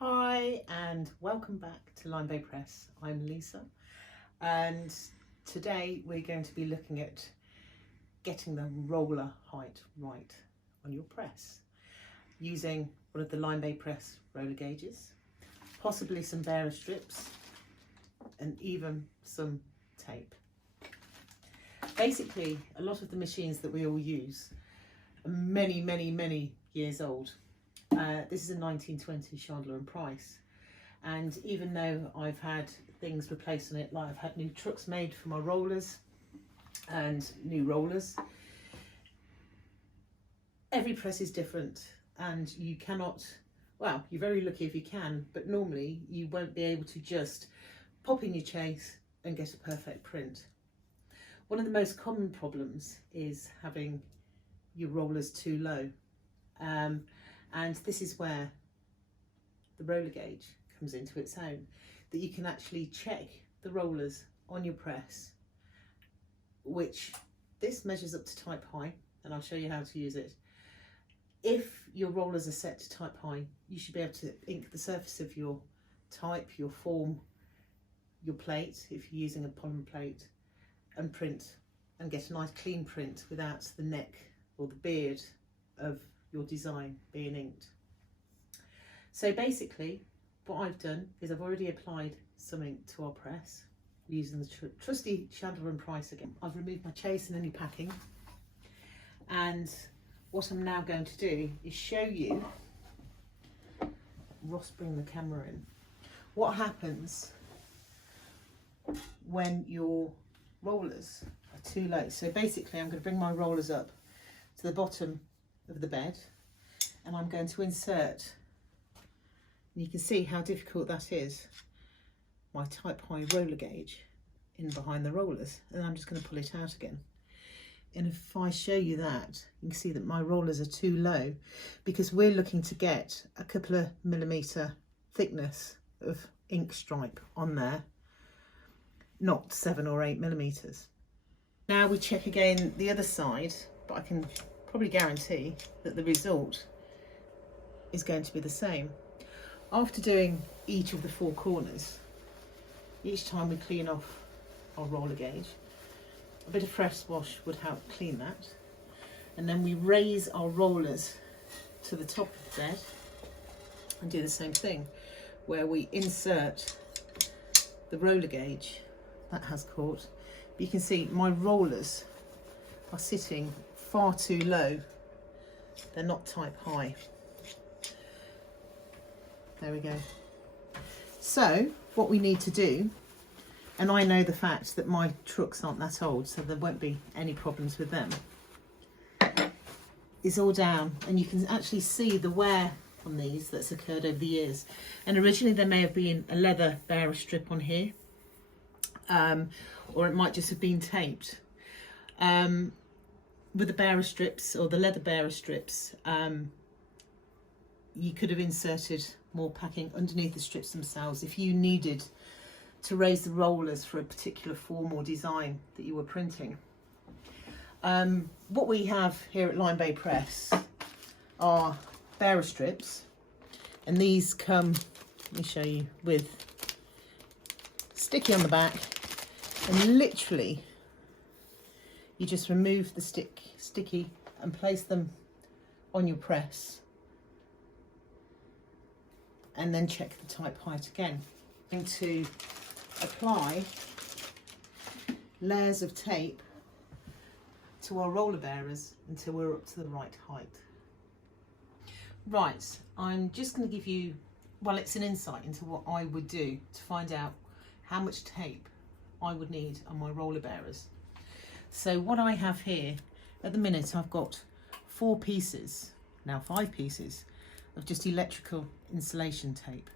Hi and welcome back to Lime Bay Press. I'm Lisa and today we're going to be looking at getting the roller height right on your press using one of the Lime Bay Press roller gauges, possibly some bearer strips and even some tape. Basically, a lot of the machines that we all use are many years old. This is a 1920 Chandler and Price, and even though I've had things replaced on it, like I've had new trucks made for my rollers and new rollers, every press is different and you cannot, well, you're very lucky if you can, but normally you won't be able to just pop in your chase and get a perfect print. One of the most common problems is having your rollers too low. And this is where the roller gauge comes into its own, that you can actually check the rollers on your press, which this measures up to type high, and I'll show you how to use it. If your rollers are set to type high, you should be able to ink the surface of your type, your form, your plate, if you're using a polymer plate, and print and get a nice clean print without the neck or the beard of your design being inked. So basically what I've done is I've already applied some ink to our press using the trusty Chandler and Price again. I've removed my chase and any packing, and what I'm now going to do is show you, Ross, bring the camera in, what happens when your rollers are too low. So basically I'm going to bring my rollers up to the bottom of the bed and I'm going to insert, and you can see how difficult that is, my type high roller gauge in behind the rollers, and I'm just going to pull it out again. And if I show you that, you can see that my rollers are too low because we're looking to get a couple of millimetre thickness of ink stripe on there, not 7 or 8 millimetres. Now we check again the other side, but I can probably guarantee that the result is going to be the same. After doing each of the 4 corners, each time we clean off our roller gauge, a bit of fresh wash would help clean that, and then we raise our rollers to the top of the bed and do the same thing where we insert the roller gauge. That has caught, but you can see my rollers are sitting far too low. They're not type high. There we go. So what we need to do, and I know the fact that my trucks aren't that old, so there won't be any problems with them, is all down, and you can actually see the wear on these that's occurred over the years. And originally there may have been a leather bearer strip on here, or it might just have been taped. With the bearer strips or the leather bearer strips, you could have inserted more packing underneath the strips themselves if you needed to raise the rollers for a particular form or design that you were printing. What we have here at Lime Bay Press are bearer strips, and these come, let me show you, with sticky on the back, and literally you just remove the sticky and place them on your press, and then check the type height again. I'm going to apply layers of tape to our roller bearers until we're up to the right height. Right, I'm just going to give you, well, it's an insight into what I would do to find out how much tape I would need on my roller bearers. So what I have here at the minute, I've got 4 pieces, now 5 pieces of just electrical insulation tape.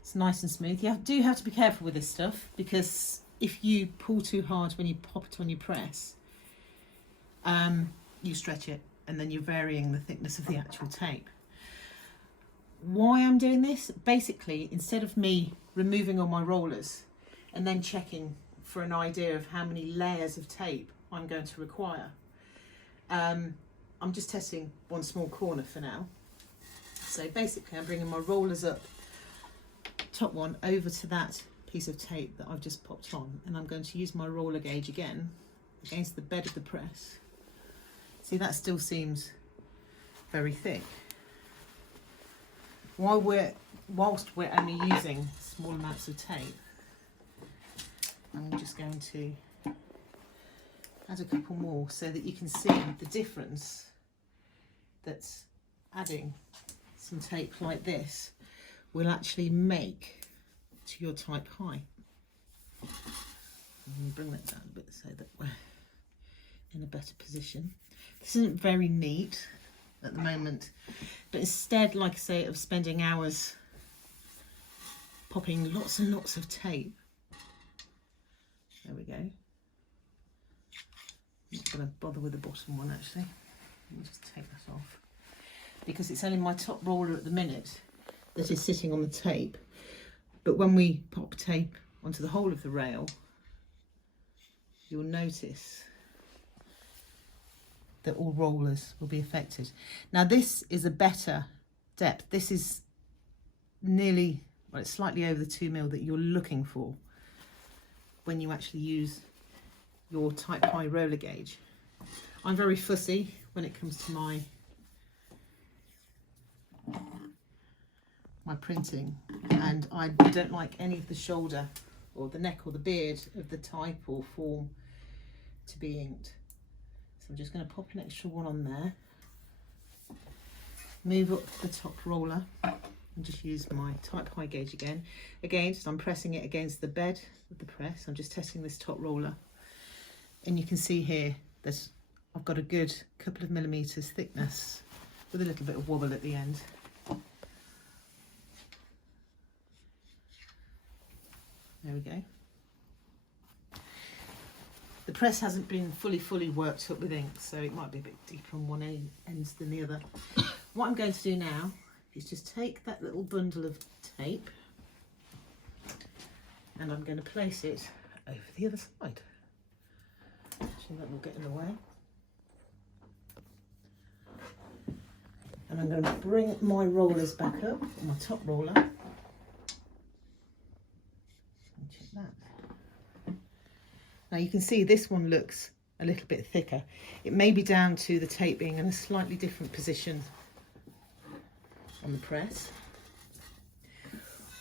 It's nice and smooth. You do have to be careful with this stuff, because if you pull too hard when you pop it on your press, you stretch it and then you're varying the thickness of the actual tape. Why I'm doing this? Basically, instead of me removing all my rollers and then checking for an idea of how many layers of tape I'm going to require, I'm just testing one small corner for now. So basically I'm bringing my rollers up top one over to that piece of tape that I've just popped on, and I'm going to use my roller gauge again against the bed of the press. See, that still seems very thick. Whilst we're only using small amounts of tape, I'm just going to add a couple more so that you can see the difference that's adding some tape like this will actually make to your type high. I'm going to bring that down a bit so that we're in a better position. This isn't very neat at the moment, but instead, like I say, of spending hours popping lots and lots of tape, there we go. I'm not going to bother with the bottom one actually. I'll just take that off because it's only my top roller at the minute that is sitting on the tape. But when we pop tape onto the whole of the rail, you'll notice that all rollers will be affected. Now this is a better depth. This is nearly, well, it's slightly over the 2mm that you're looking for when you actually use your type high roller gauge. I'm very fussy when it comes to my printing, and I don't like any of the shoulder or the neck or the beard of the type or form to be inked. So I'm just going to pop an extra one on there, move up the top roller and just use my type high gauge again. Again, just I'm pressing it against the bed of the press. I'm just testing this top roller, and you can see here that I've got a good couple of millimeters thickness with a little bit of wobble at the end. There we go. The press hasn't been fully worked up with ink, so it might be a bit deeper on one end than the other. What I'm going to do now is just take that little bundle of tape and I'm going to place it over the other side. Actually, that will get in the way. And I'm going to bring my rollers back up, my top roller. Check that. Now you can see this one looks a little bit thicker. It may be down to the tape being in a slightly different position on the press,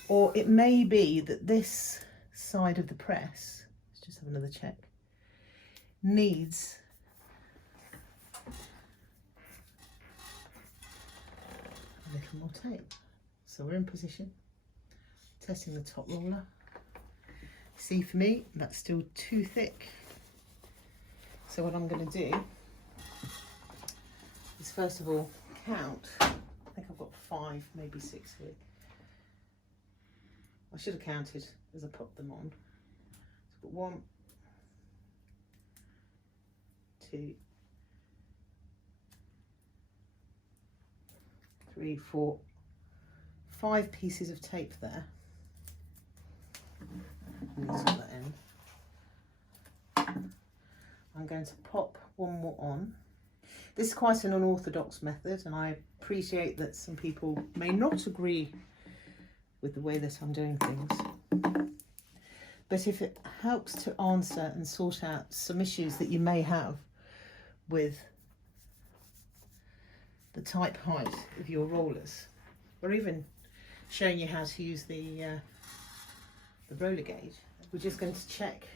or it may be that this side of the press, let's just have another check, needs a little more tape. So we're in position, testing the top roller. See, for me, that's still too thick. So what I'm going to do is first of all count. I think I've got 5, maybe 6 here. I should have counted as I popped them on. So I've got 1, 2, 3, 4, 5 pieces of tape there. That end. I'm going to pop one more on. This is quite an unorthodox method, and I appreciate that some people may not agree with the way that I'm doing things. But if it helps to answer and sort out some issues that you may have with the type height of your rollers, or even showing you how to use the roller gauge, we're just going to check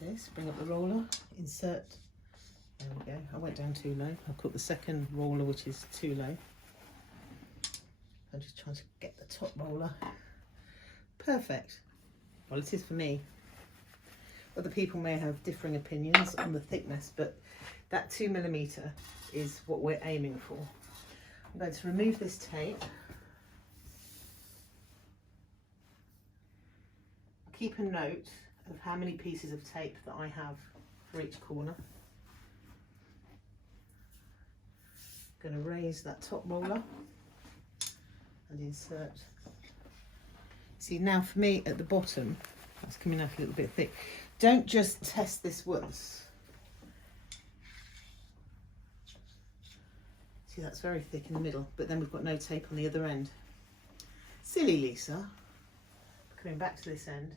this, bring up the roller, insert, there we go, I went down too low, I've got the second roller which is too low. I'm just trying to get the top roller perfect. Well, it is for me. Other people may have differing opinions on the thickness, but that 2mm is what we're aiming for. I'm going to remove this tape. Keep a note of how many pieces of tape that I have for each corner. I'm going to raise that top roller and insert. See, now for me at the bottom, that's coming up a little bit thick. Don't just test this once. See, that's very thick in the middle, but then we've got no tape on the other end. Silly Lisa. coming back to this end.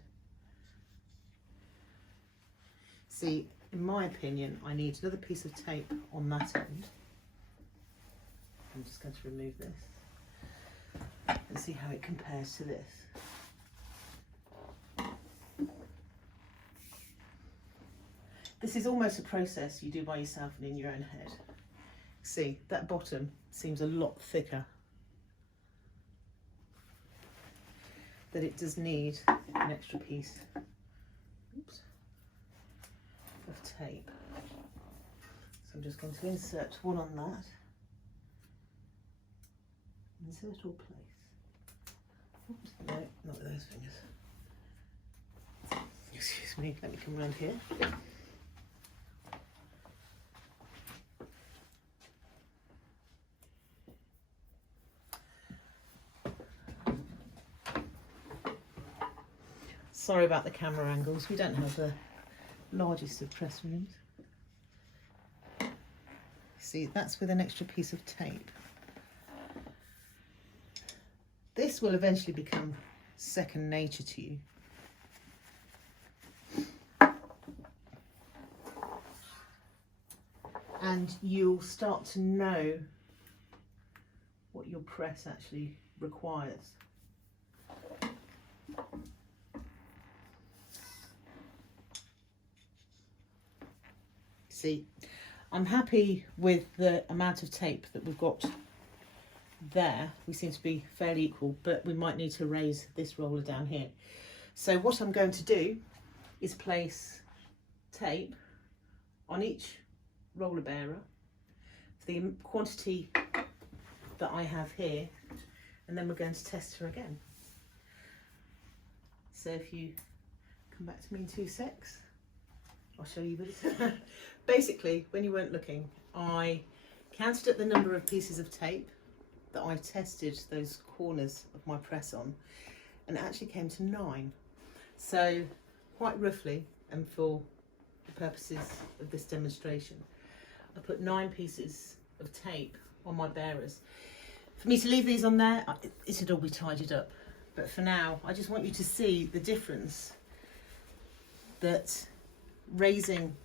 See, in my opinion, I need another piece of tape on that end. I'm just going to remove this and see how it compares to this. This is almost a process you do by yourself and in your own head. See, that bottom seems a lot thicker. That it does need an extra piece, oops, of tape. So I'm just going to insert one on that. Insert or place? Oops, no, not with those fingers. Excuse me, let me come around here. Sorry about the camera angles, we don't have the largest of press rooms. See, that's with an extra piece of tape. This will eventually become second nature to you. And you'll start to know what your press actually requires. See, I'm happy with the amount of tape that we've got there. We seem to be fairly equal, but we might need to raise this roller down here. So what I'm going to do is place tape on each roller bearer for the quantity that I have here, and then we're going to test her again. So if you come back to me in 2 secs, I'll show you this. Basically, when you weren't looking, I counted up the number of pieces of tape that I tested those corners of my press on, and it actually came to 9. So quite roughly, and for the purposes of this demonstration, I put 9 pieces of tape on my bearers. For me to leave these on there, it should all be tidied up. But for now, I just want you to see the difference that raising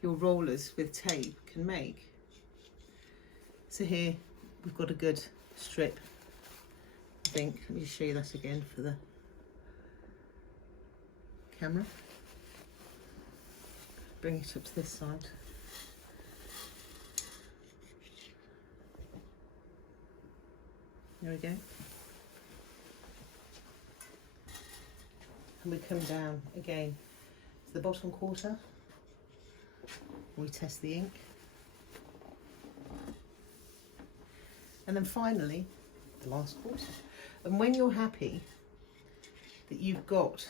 your rollers with tape can make. So here we've got a good strip, I think. Let me just show you that again for the camera. Bring it up to this side. There we go. And we come down again to the bottom quarter. We test the ink. And then finally, the last quarter. And when you're happy that you've got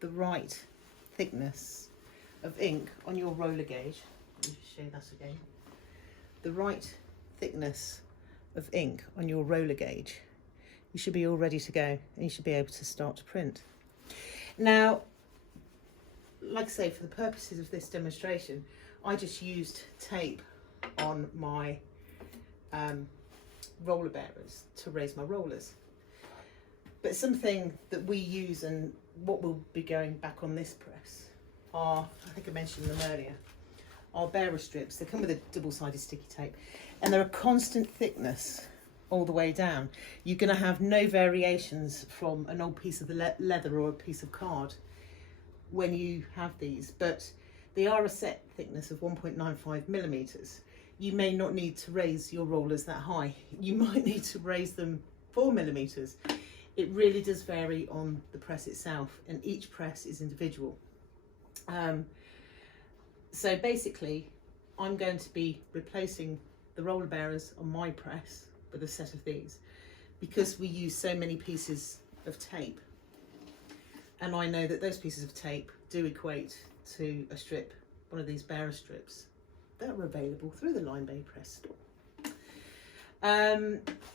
the right thickness of ink on your roller gauge, let me just show you that again. The right thickness of ink on your roller gauge, you should be all ready to go, and you should be able to start to print. Now, like I say, for the purposes of this demonstration, I just used tape on my roller bearers to raise my rollers. But something that we use, and what will be going back on this press, are, I think I mentioned them earlier, are bearer strips. They come with a double-sided sticky tape, and they're a constant thickness all the way down. You're going to have no variations from an old piece of the leather or a piece of card when you have these, but they are a set thickness of 1.95 millimeters. You may not need to raise your rollers that high. You might need to raise them 4 millimeters. It really does vary on the press itself, and each press is individual. So basically, I'm going to be replacing the roller bearers on my press with a set of these, because we use so many pieces of tape, and I know that those pieces of tape do equate to a strip, one of these bearer strips that are available through the Lime Bay Press store.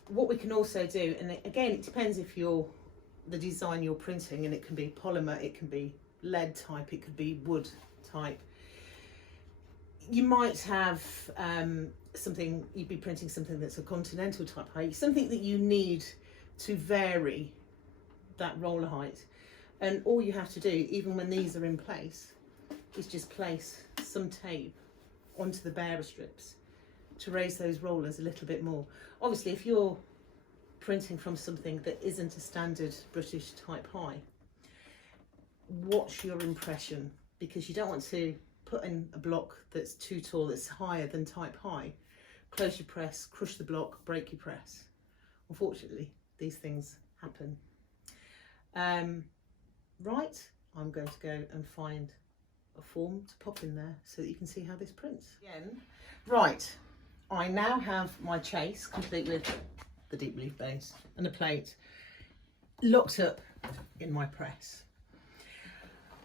What we can also do, and again it depends if you're the design you're printing, and it can be polymer, it can be lead type, it could be wood type. You might have something, you'd be printing something that's a continental type height, something that you need to vary that roller height. And all you have to do, even when these are in place, is just place some tape onto the bearer strips to raise those rollers a little bit more. Obviously, if you're printing from something that isn't a standard British type high, watch your impression, because you don't want to put in a block that's too tall, that's higher than type high, close your press, crush the block, break your press. Unfortunately, these things happen. Right, I'm going to go and find a form to pop in there so that you can see how this prints. Again, right, I now have my chase complete with the deep leaf base and a plate locked up in my press.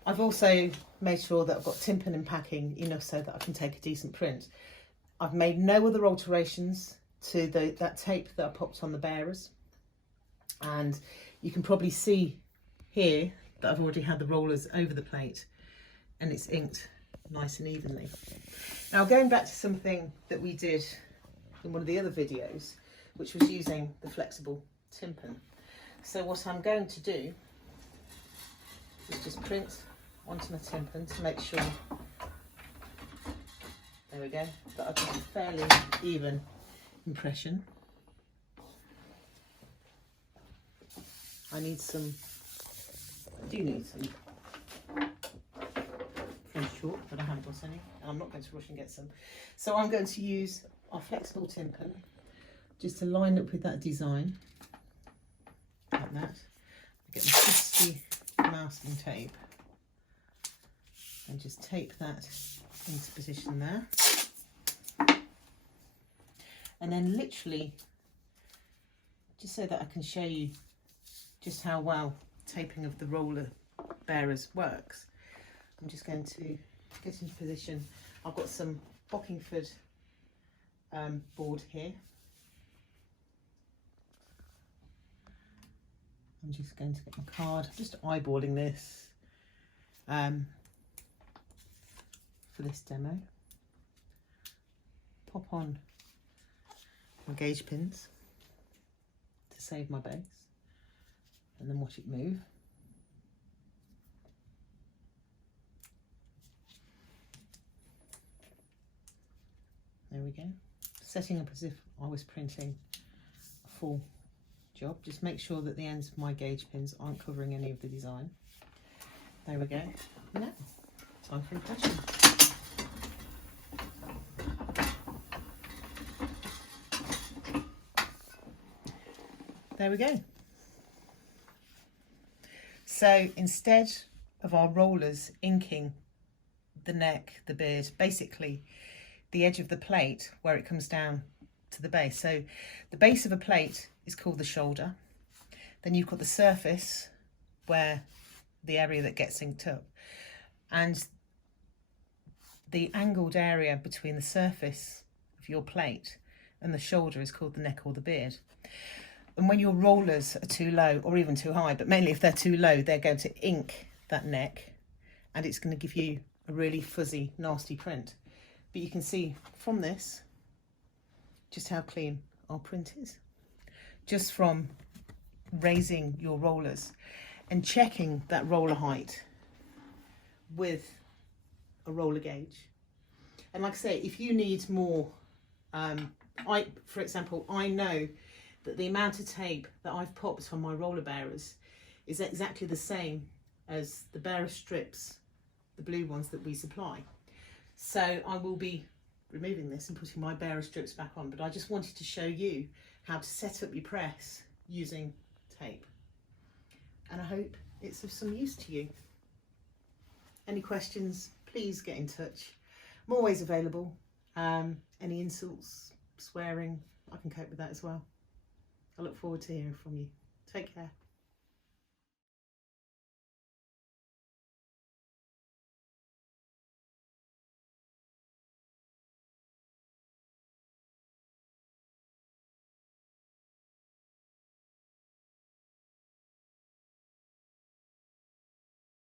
I've also made sure that I've got tympan and packing enough so that I can take a decent print. I've made no other alterations to that tape that I popped on the bearers, and you can probably see here that I've already had the rollers over the plate and it's inked nice and evenly. Now, going back to something that we did in one of the other videos, which was using the flexible tympan. So what I'm going to do is just print onto my tympan to make sure, there we go, that I've got a fairly even impression. I do need some French chalk, but I haven't got any, and I'm not going to rush and get some. So I'm going to use our flexible tympan just to line up with that design, like that. I get my trusty masking tape and just tape that into position there. And then literally, just so that I can show you just how well taping of the roller bearers works, I'm just going to get into position. I've got some Bockingford board here. I'm just going to get my card, just eyeballing this for this demo. Pop on my gauge pins to save my base, and then watch it move. There we go. Setting up as if I was printing a full job. Just make sure that the ends of my gauge pins aren't covering any of the design. There we go. Now, time for impression. There we go. So instead of our rollers inking the neck, the beard, basically the edge of the plate where it comes down to the base. So the base of a plate is called the shoulder. Then you've got the surface, where the area that gets inked up, and the angled area between the surface of your plate and the shoulder is called the neck or the beard. And when your rollers are too low or even too high, but mainly if they're too low, they're going to ink that neck and it's going to give you a really fuzzy, nasty print. But you can see from this just how clean our print is, just from raising your rollers and checking that roller height with a roller gauge. And like I say, if you need more, for example, I know that the amount of tape that I've popped on my roller bearers is exactly the same as the bearer strips, the blue ones that we supply. So I will be removing this and putting my bearer strips back on, but I just wanted to show you how to set up your press using tape. And I hope it's of some use to you. Any questions, please get in touch. I'm always available. Any insults, swearing, I can cope with that as well. I look forward to hearing from you. Take care.